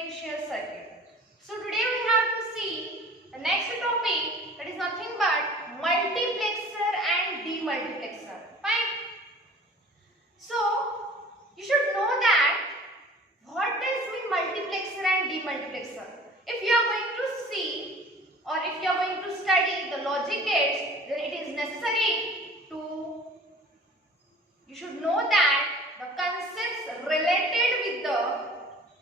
sequential circuit. So today we have to see the next topic, that is nothing but multiplexer and demultiplexer. Fine. So you should know that what does mean multiplexer and demultiplexer. If you are going to see or if you are going to study the logic gates, then it is necessary to you should know that the concepts related with the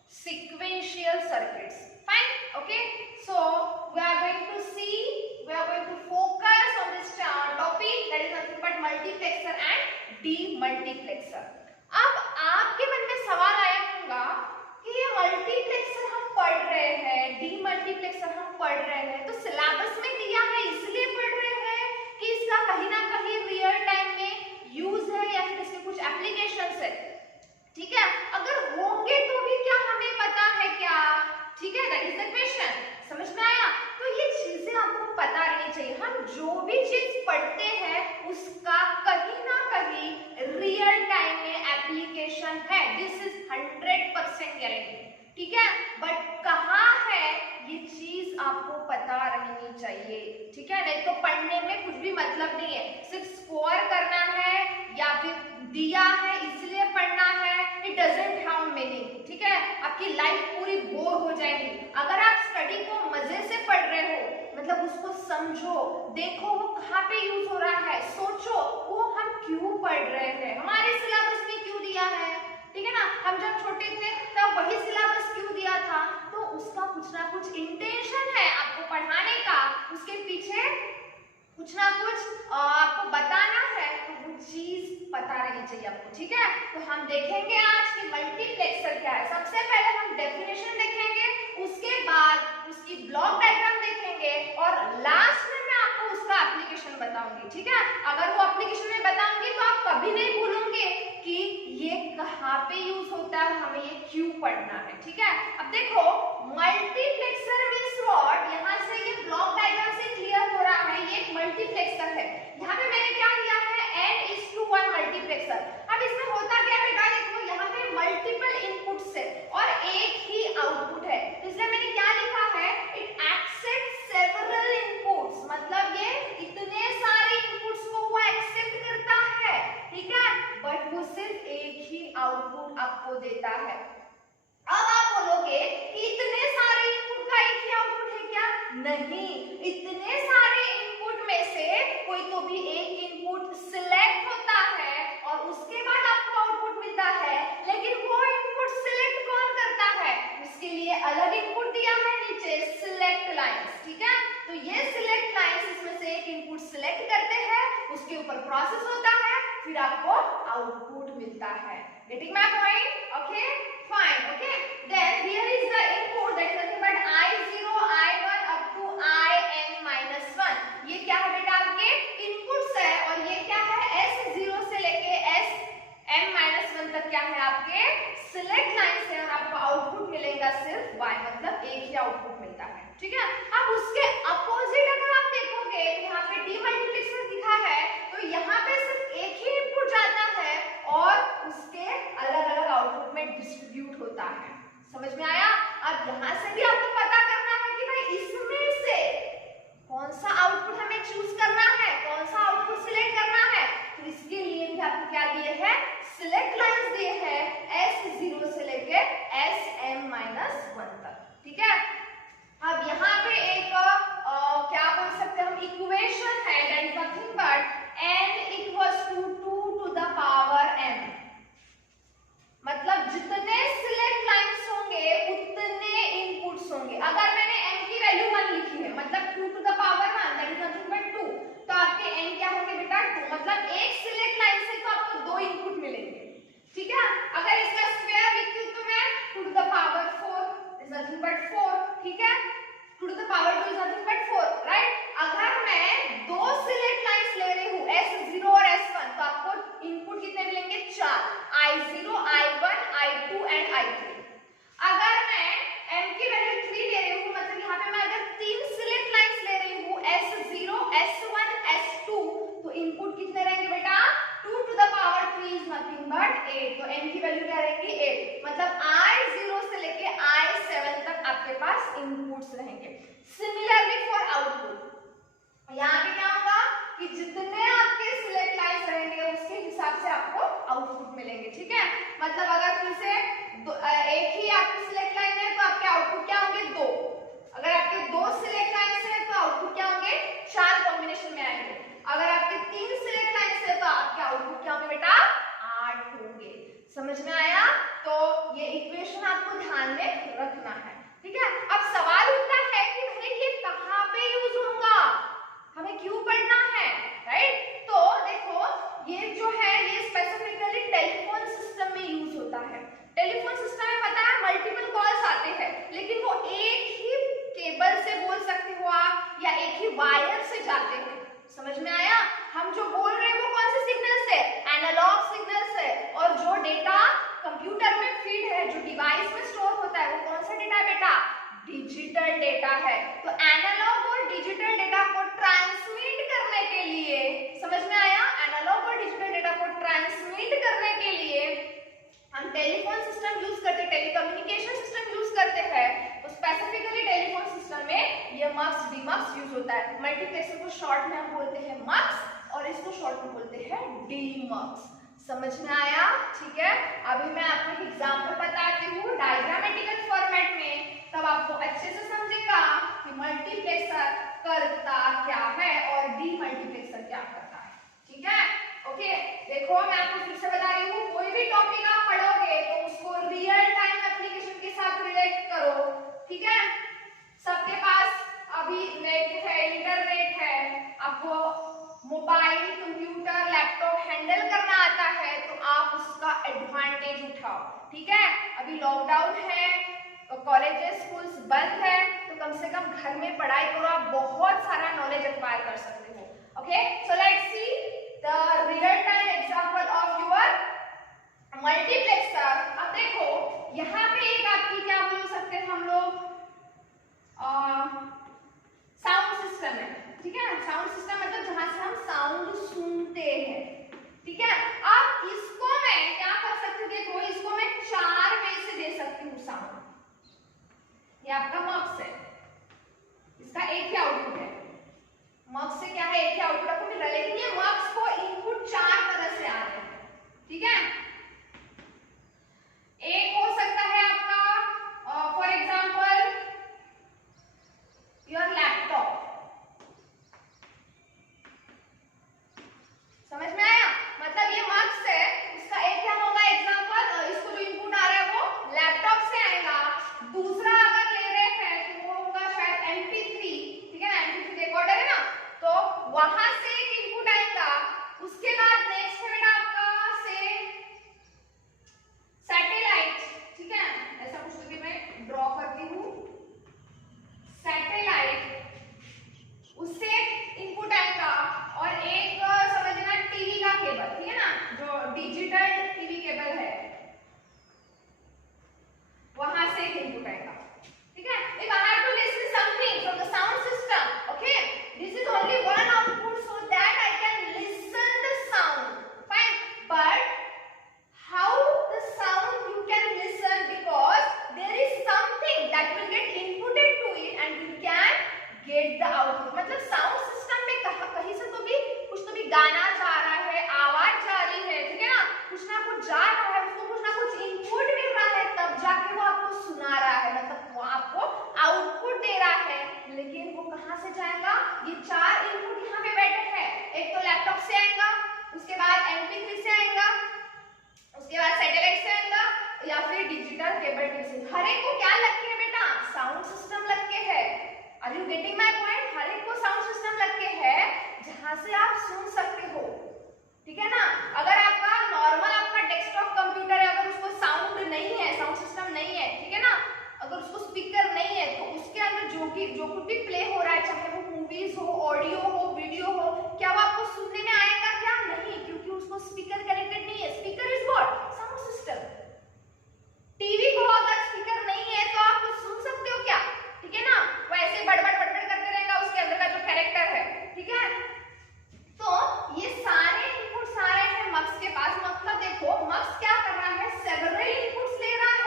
sequential circuits. Fine. Okay. So we are going to focus on this topic, that is nothing but multiplexer and demultiplexer. अब आपके मन में सवाल आया होगा कि ये multiplexer हम पढ़ रहे हैं, डीमल्टीप्लेक्सर हम पढ़ रहे हैं, तो सिलेबस में दिया है इसलिए पढ़ रहे हैं कि इसका कहीं ना कहीं रियल टाइम में यूज है या फिर इसके कुछ एप्लीकेशंस है. ठीक है, अगर होंगे तो भी क्या हमें पता है क्या? ठीक है, दैट इज द क्वेश्चन. समझ में आया? तो ये चीजें आपको पता रहनी चाहिए. हम जो भी चीज पढ़ते हैं उसका कहीं ना कहीं रियल टाइम में एप्लीकेशन है. This is 100% guarantee. ठीक है, बट कहाँ है ये चीज आपको पता रहनी चाहिए. ठीक है, नहीं तो पढ़ने में कुछ भी मतलब नहीं है. सिर्फ स्कोर करना है या फिर दिया है इसलिए पढ़ना है, इट डजंट हैव मीनिंग. ठीक है, आपकी लाइफ पूरी बोर हो जाएगी. अगर आप स्टडी को मजे से पढ़ रहे हो, मतलब उसको समझो, देखो वो कहाँ पे यूज हो रहा है, सोचो वो हम क्यों पढ़ रहे हैं, हमारे सिलेबस में क्यों दिया है. ठीक है ना, हम जब छोटे थे तब वही सिलेबस क्यों दिया था, तो उसका कुछ ना कुछ इंटेंशन है आपको पढ़ाने का, उसके पीछे कुछ ना कुछ आपको बताना है, तो वो चीज पता रहनी चाहिए आपको. ठीक है, तो हम देखेंगे आज कि मल्टीप्लेक्सर क्या है. सबसे पहले हम डेफिनेशन देखेंगे, उसके बाद उसकी ब्लॉक डायग्राम देखेंगे और लास्ट में मैं आपको उसका एप्लीकेशन बताऊंगी. ठीक है, अगर वो एप्लीकेशन में बताऊंगी तो आप कभी नहीं भूलोगे कि ये कहाँ पे यूज होता है, हमें ये क्यों पढ़ना है. ठीक है, अब देखो मल्टीप्लेक्सर मींस व्हाट. यहाँ से ये ब्लॉक डायग्राम से क्लियर हो रहा है, ये एक मल्टीप्लेक्सर है. यहाँ पे मैंने क्या दिया है, n:1 मल्टीप्लेक्सर. अब इसमें होता क्या बेटा, देखो यहाँ पे मल्टीपल इनपुट्स है और एक ही आउटपुट है, इसलिए मैंने क्या लिखा है, इट एक्सेप्ट सेवरल इनपुट्स. मतलब ये इतने सारे इनपुट्स को वो एक्सेप्ट करता है. ठीक है, बट वो सिर्फ एक ही आउटपुट आपको देता है. अब आप बोलोगे कि इतने सारे इनपुट का एक ही आउटपुट है क्या? नहीं, इतने सारे इनपुट में से कोई तो भी एक इनपुट सिलेक्ट होता है और उसके बाद आपको आउटपुट मिलता है. लेकिन वो इनपुट सिलेक्ट कौन करता है, इसके लिए अलग इनपुट दिया है नीचे, सिलेक्ट लाइंस. ठीक है, तो ये सिलेक्ट लाइंस, इसमें से एक इनपुट सिलेक्ट करते हैं, उसके ऊपर प्रोसेस होता है, फिर आपको आउटपुट मिलता है. Getting my point? Okay, fine. Okay, then here is the input, that is nothing but I0 I1 up to In-1. ये क्या है बेटा, आपके इनपुट्स है. और ये क्या है, S0 से लेके Sm-1 तक क्या है, आपके सिलेक्ट लाइंस है और आपको आउटपुट मिलेगा सिर्फ Y, मतलब एक ही आउटपुट मिलता है. ठीक है, अब उसके अपोजिट अगर आप देखोगे तो यहाँ पे डीमल्टीप्लेक्सर दिखा है, तो यहाँ पे सिर्फ एक ही इनपुट जाता है और उसके अलग अलग आउटपुट में डिस्ट्रीब्यूट होता है. समझ में आया? अब यहाँ से भी आपको पता करना है कि भाई इसमें से कौन सा आउटपुट हमें चूज करना है, कौन सा आउटपुट सिलेक्ट करना है. तो इसके लिए भी आपको क्या दिए हैं, सिलेक्ट लाइंस दिए हैं S0 से लेके Sm-1 तक. ठीक है, अब यहाँ पे एक क्या बोल सकते हैं हम, इक्वेशन है, that is nothing but n equals to 2 to the power m. मतलब जितने सिलेक्ट लाइंस होंगे उतने इनपुट्स होंगे. अगर मैंने n की वैल्यू 1 लिखी है, मतलब 2 to the power 1, that is nothing but 2, तो आपके n क्या होंगे बेटा, 2. मतलब एक सिलेक्ट लाइन से तो आपको 2 इनपुट मिलेंगे. ठीक है, अगर इसका स्क्वायर लिखती हूं तो मैं 2 to the power 4 is nothing but 4. ठीक है, 2 to the power 2 is nothing but 4, right. अगर मैं दो सिलेक्ट लाइंस ले रही हूं S0 और S1, तो आपको इनपुट कितने मिलेंगे, 4, I0 I1 I2 and I3. अगर मैं m की वैल्यू 3 ले रही हूं, मतलब यहाँ पे मैं अगर 3 सिलेक्ट लाइंस ले रही हूं S0 S1 S2, तो इनपुट कितने रहेंगे बेटा, 2 to the power 3 is nothing but 8. तो m की वैल्यू क्या रहेगी, 8. मतलब I0 से लेके I7 आपके पास इनपुट्स रहेंगे। सिमिलरली फॉर आउटपुट, यहाँ पे क्या होगा कि जितने आपके सिलेक्ट लाइन्स रहेंगे उसके हिसाब से आपको आउटपुट मिलेंगे। ठीक है, मतलब अगर फिर से एक ही आपकी सिलेक्ट लाइन है तो आपके आउटपुट क्या होंगे? 2। अगर आपके 2 सिलेक्ट लाइन्स है तो आउटपुट क्या होंगे? 4 कॉम्बिनेशन में आएंगे। अगर आपके 3 सिलेक्ट लाइन्स है तो आपके आउटपुट क्या होंगे बेटा? 8 होंगे। समझ में आया? तो ये इक्वेशन आपको ध्यान में रखना है। ठीक है, अब सवाल उठता है कि भाई ये कहाँ पे यूज होगा, हमें क्यों पढ़ना है, राइट? तो देखो ये जो है ये स्पेसिफिकली टेलीफोन सिस्टम में यूज होता है। टेलीफोन सिस्टम में पता है मल्टीपल कॉल्स आते हैं, लेकिन वो एक ही केबल से बोल सकते हो आप या एक ही वायर से जाते हैं। समझ में आया? हम जो बोल रहे हैं वो कौन से सिग्नल से? एनालॉग सिग्नल से। और जो डेटा कंप्यूटर में फीड है, जो डिवाइस में स्टोर होता है, वो कौन सा डेटा बेटा? डिजिटल डेटा है। तो एनालॉग और डिजिटल डेटा को ट्रांसमिट करने के लिए, समझ में आया? एनालॉग और डिजिटल डेटा को ट्रांसमिट करने के लिए हम टेलीफोन सिस्टम यूज करते हैं, टेलीकम्युनिकेशन सिस्टम यूज करते हैं। तो स्पेसिफिकली टेलीफोन सिस्टम में ये मक्स डीमक्स यूज होता है। मल्टीप्लेक्सर को शॉर्ट में हम बोलते हैं मक्स और इसको शॉर्ट में बोलते हैं डीमक्स। समझ में आया? ठीक है, अभी मैं आपको एक एग्जांपल बताती हूँ डायग्रामेटिकल फॉर्मेट में, तब आपको अच्छे से समझेगा कि मल्टीप्लेक्सर करता क्या है और डीमल्टीप्लेक्सर क्या करता है। ठीक है, ओके। देखो मैं आपको फिर से बता रही हूँ, कोई भी टॉपिक आप पढ़ोगे तो उसको रियल टाइम एप्लीकेशन के साथ रिलेट करो। ठीक है, सबके पास अभी नेट है, इंटरनेट है, आपको मोबाइल, कंप्यूटर, लैपटॉप हैंडल करना आता है तो आप उसका एडवांटेज उठाओ। ठीक है, अभी लॉकडाउन है, कॉलेजेस स्कूल्स बंद है, तो कम से कम घर में पढ़ाई करो, आप बहुत सारा नॉलेज एक्वायर कर सकते हो। Okay, so let's see the real time example of your multiplexer. अब देखो यहाँ पे एक आपकी क्या बोल सकते हैं हम लोग, साउंड सिस्टम है। ठीक है, साउंड सिस्टम मतलब जहां से हम साउंड सुनते हैं। ठीक है, अब इसको मैं क्या कर सकती हूँ? देखो इसको मैं 4 में से दे सकती हूँ साउंड। ये आपका मक्स है, इसका एक ही आउटपुट है। मक्स से क्या है? एक ही आउटपुट आपको मिल रहा है, लेकिन ये मक्स को इनपुट 4 तरह से आ रहे हैं। ठीक है, एक हो सकता है आपका फॉर एग्जांपल योर लैपटॉप। समझ में आया? मतलब ये मक्स है, इसका एक क्या होगा एग्जांपल, इसको जो इनपुट आ रहा है वो लैपटॉप से आएगा। दूसरा अगर ले रहे हैं तो वो होगा शायद MP3। ठीक है ना, MP3 रिकॉर्डर है ना, तो वहां से एक इनपुट आएगा। उसके बाद नेक्स्ट है बेटा आपका से सैटेलाइट। ठीक है, ऐसा कुछ तो भी मैं ड्रॉ करती हूँ, सैटेलाइट, उससे इनपुट आएगा। और एक समझना टीवी का केबल, ठीक है ना, जो डिजिटल टीवी केबल है, वहां से एक इनपुट आएगा। ठीक है, if I have to listen something from the sound system, okay, this is only one output so that I can listen the sound, fine. But how the sound you can listen, because there is something that will get inputted to it and you can get the output. मतलब sound system में कहीं से तो भी कुछ तो भी गाना जा रहा है, आवाज जा रही है, ठीक है ना, कुछ ना कुछ जा रहा है, उसको कुछ ना कुछ इनपुट मिल रहा है, तब जाके वो आपको सुना रहा है, मतलब वो आपको आउटपुट दे रहा है। लेकिन वो कहाँ से जाएगा? ये 4 इनपुट यहाँ पे बैठे हैं, एक तो लैपटॉप से आएगा, उसके बाद MP3 से आएगा, उसके बाद सैटेलाइट से आएगा, या फिर डिजिटल केबल टीवी से। हर एक को क्या लग के है बेटा? साउंड सिस्टम लग के है। Are you getting my point? हर एक को साउंड सिस्टम लग के है जहां से आप सुन सकते हो। ठीक है ना, अगर आपका नॉर्मल आपका डेस्कटॉप कंप्यूटर है, अगर उसको साउंड नहीं है, साउंड सिस्टम नहीं है, ठीक है ना, अगर उसको स्पीकर नहीं है, तो उसके अंदर जो कुछ भी प्ले हो रहा है, चाहे वो मूवीज हो, ऑडियो हो, वीडियो हो, क्या वो आपको सुनने में आएगा? क्या नहीं, क्योंकि उसको स्पीकर कनेक्टेड नहीं है। Speaker is what? Sound system. TV को अगर स्पीकर नहीं है तो आप कुछ सुन सकते हो क्या? ठीक है ना, वो ऐसे बड़बड़ करते रहेगा, उसके अंदर का जो कैरेक्टर है। ठीक है, तो ये सारे इनपुट्स आ रहे हैं मक्स के पास। मतलब देखो मक्स क्या कर रहा है? सेवरल इनपुट्स ले रहा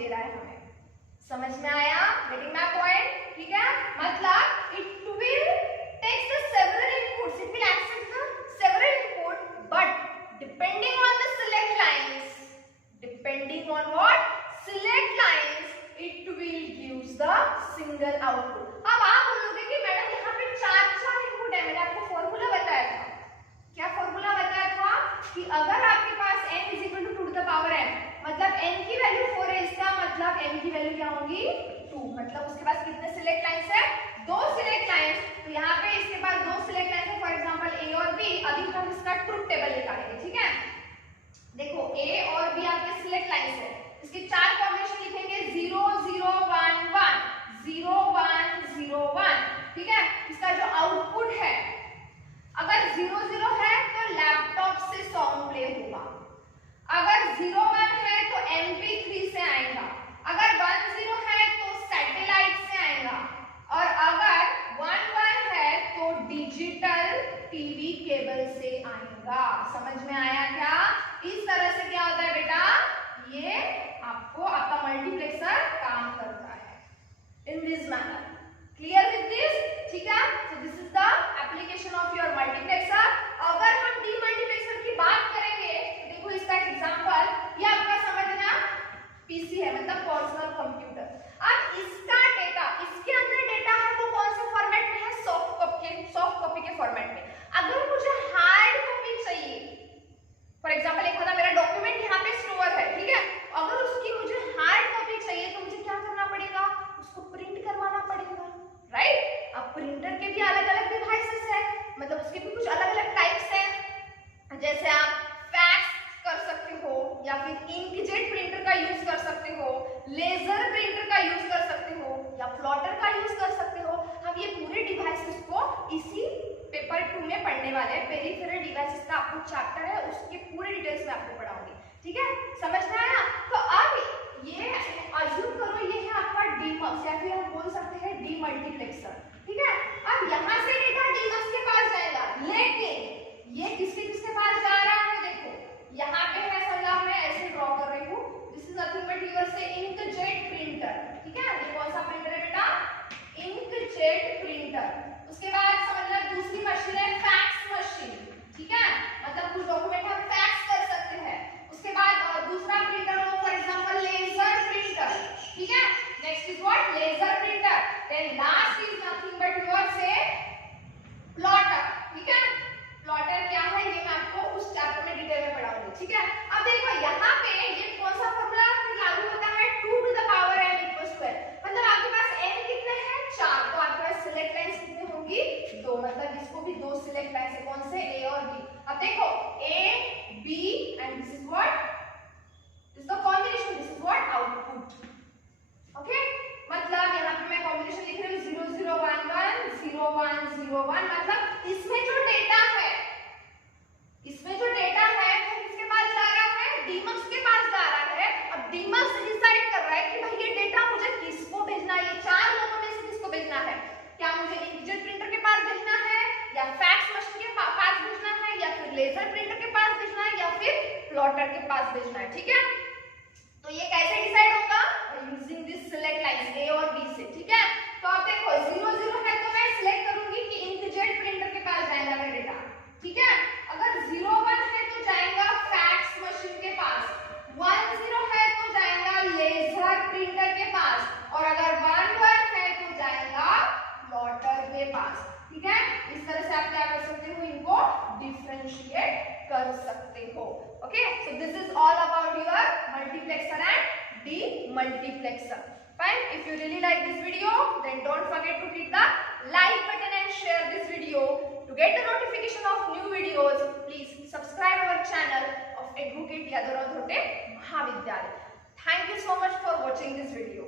दे रहा है हमें। समझ में आया? Getting my point? ठीक है, मतलब it will takes the several inputs, it will accept the several input, but depending on the select lines, depending on what? Select lines, it will gives the single output. अब आप बोलोगे कि madam यहाँ पे चार इनपुट है, मैंने आपको फॉर्मूला बताया था। क्या फॉर्मूला बताया था? कि अगर आपके पास n is equal to 2 to the power n, मतलब n की वैल्यू 4 है, इसका मतलब n की वैल्यू क्या होगी? 2। मतलब उसके पास कितने सिलेक्ट लाइंस है? 2 सिलेक्ट लाइंस। तो यहाँ पे इसके पास 2 सिलेक्ट लाइंस है, फॉर एग्जांपल a और b। अभी हम इसका ट्रुथ टेबल निकालेंगे, ठीक है? देखो a और b आपके सिलेक्ट लाइंस है, इसके 4 कॉम्बिनेशन लिखेंगे, 0 0 1 1 0 1 0 1, ठीक है? इसका जो आउटपुट है, अगर 0 0 है तो लैपटॉप से सॉन्ग प्ले होगा, अगर 0 1 है तो MP3 से आएगा, अगर 1 0 है तो सैटेलाइट से आएगा, और अगर 1 1 है तो डिजिटल टीवी केबल से आएगा। समझ में आया क्या? इस तरह से क्या होता है बेटा, ये आपको आपका मल्टीप्लेक्सर काम करता है in this manner. Clear with this? ठीक है, so this is the application of your multiplexer. अगर हम डीमल्टीप्लेक्सर की बात करेंगे, देखो इसका एक एग्जांपल, ये आपका समझना पीसी है, मतलब पर्सनल कंप्यूटर। अब इसका डेटा, इसके अंदर डेटा है वो कौन से फॉर्मेट में है? सॉफ्ट कॉपी के फॉर्मेट में। अगर मुझे हार्ड कॉपी चाहिए, फॉर एग्जांपल एक होता मेरा डॉक्यूमेंट यहाँ पे स्टोर है, ठीक है? अगर उसकी मुझे हार्ड कॉपी चाहिए तो मुझे क्या करना पड़ेगा? उसको प्रिंट करवाना पड़ेगा, राइट? अब प्रिंटर के भी अलग अलग डिवाइसेस है, मतलब उसके भी कुछ अलग अलग टाइप्स हैं, जैसे आप फैक्स कर सकते हो, या फिर इंकजेट प्रिंटर का यूज कर सकते हो, लेजर प्रिंटर का यूज कर सकते हो, या प्लॉटर का यूज कर सकते हो। हम ये पूरे डिवाइसेस को इसी पेपर 2 में पढ़ने वाले हैं। पेरिफेरल डिवाइसेस का आपको चैप्टर है, उसके पूरे डिटेल्स में आपको पढ़ाऊंगी, ठीक है? समझ में आया? तो अब ये अज्यूम करो ये है आपका डीमक्स, या फिर हम बोल सकते हैं डीमल्टीप्लेक्सर, ठीक है? अब यहाँ से डेटा डीमक्स के पास जाएगा, लेकिन ये किसके पास जा रहा है? देखो यहाँ पे है, समझा, मैं ऐसे ड्रॉ कर रही हूँ, this is nothing but your से इंकजेट प्रिंटर, ठीक है? ये कौन सा प्रिंटर है बेटा? Inkjet printer. उसके बाद समझना दूसरी मशीन है फैक्स मशीन, ठीक है? मतलब कुछ डॉक्यूमेंट हम फैक्स कर सकते हैं। उसके बाद दूसरा प्रिंटर हो, फॉर एग्जांपल लेजर प्रिंटर, ठीक है? Next is what? Laser printer. Then last is nothing but your से प्लॉटर, ठीक है? प्लॉटर क्या है ये मैं आपको उस चैप्टर में डिटेल में पढ़ाऊंगी, ठीक है? अब देखो यहाँ पे ये कौन सा फॉर्मूला लागू होता है? 2 to the power n equals to n, मतलब आपके पास n कितने हैं? 4, तो आपके पास सिलेक्ट लाइंस कितनी होंगी? 2, मतलब इसको भी 2 सिलेक्ट लाइंस है, कौन से? A और B। अब देखो A B and this is what? This the combination, this is what? Output, okay? मतलब यहाँ पे मैं कॉम्बिनेशन लिख रही हूँ 0 0 1 1 0 1 0 1, मतलब इसमें जो डेटा है, इसमें जो डेटा है वो किसके पास जा रहा है? डीमक्स के पास जा रहा है। अब डीमक्स डिसाइड कर रहा है कि भाई ये डेटा मुझे किसको भेजना है, ये 4 लोगों में से किसको भेजना है? क्या मुझे इंकजेट प्रिंटर के पास भेजना है, या फैक्स मशीन के पास भेजना है, या फिर लेजर प्रिंटर के पास भेजना है, या फिर प्लॉटर के पास भेजना है, ठीक है? तो ये कैसे डिसाइड होगा? Using this select lines A और B से, ठीक है? तो अब देखो 0 0 है तो मैं सिलेक्ट करूंगी कि इंकजेट प्रिंटर के पास जाएगा मेरा डेटा, ठीक है? अगर 0 1 है तो जाएगा फैक्स मशीन के पास, 1 0 है तो जाएगा लेजर प्रिंटर के पास, और अगर 1 1 है तो जाएगा प्लॉटर के पास, ठीक है? इस तरह से आप क्या कर सकते हो? इनको डिफरेंशिएट कर सकते हो, okay? So this is all about your multiplexer and demultiplexer. Fine. If you really like this video, then don't forget to hit the like button and share this video. To get the notification of new videos, please subscribe our channel of Advocate Yadavarav Dhote Mahavidyalaya. Thank you so much for watching this video.